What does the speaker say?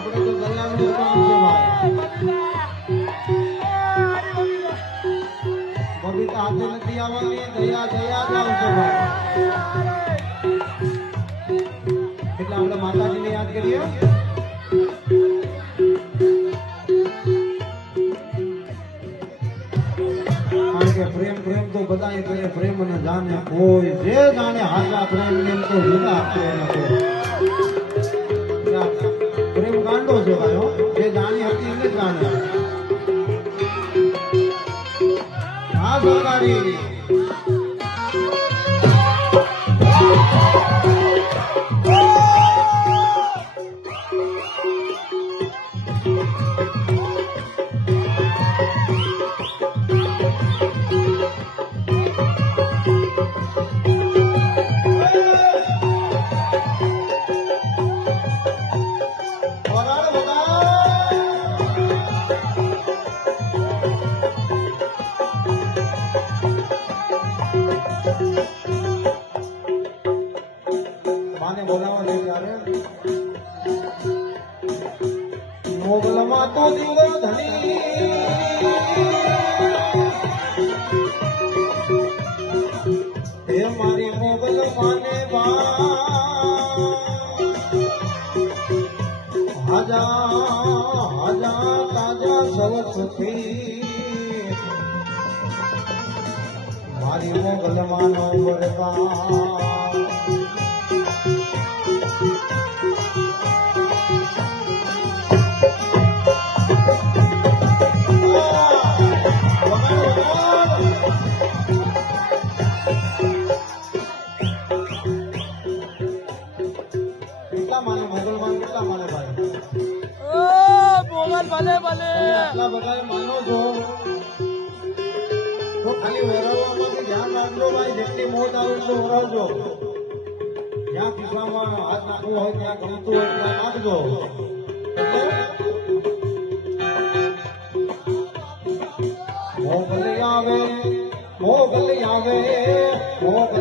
આપણે તો દયાનું કામ છે ભાઈ. બબીતા હાથે નથી આવવાની, દયા દયા જ આવશે ભાઈ. એટલે આપણે માતાજીને યાદ કરીએ. કારણ કે પ્રેમ પ્રેમ તો બધા કરે, પ્રેમ અને જાણે કોઈ જે જાણે હાથા પ્રેમ એમ તો જુદા આપતો નથી. પ્રેમ ગાંડો છે ભાઈ. જે જાણી હતી એને જાણે. હા સરકારી મોગલમાં તો દીવો ધણી હે મારી મોગલ માને હાજા હાજા તાજા સરસ્વતી મારી મોગલ માનો વરદાન ભલે ભલે આટલા બધા માનો છો તો ખાલી વરાવવામાં ધ્યાન રાખજો ભાઈ. જેટલી મોત આવે એટલું વરાવજો. જ્યાં ખિસ્સામાં હાથ નાખવું હોય ત્યાં ગમતું હોય ત્યાં નાખજો. મોગલી આવે મોગલી આવે મોગલી